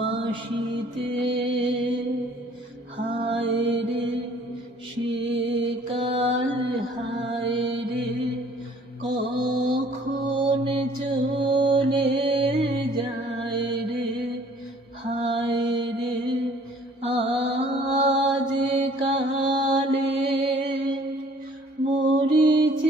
ভাসিতে হায় রে কাল হায় রে, কখন চলে যায় রে? হায় রে, আজ কালে মরিচিকায়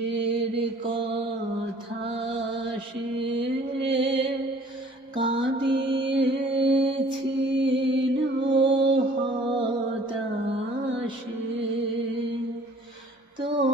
तू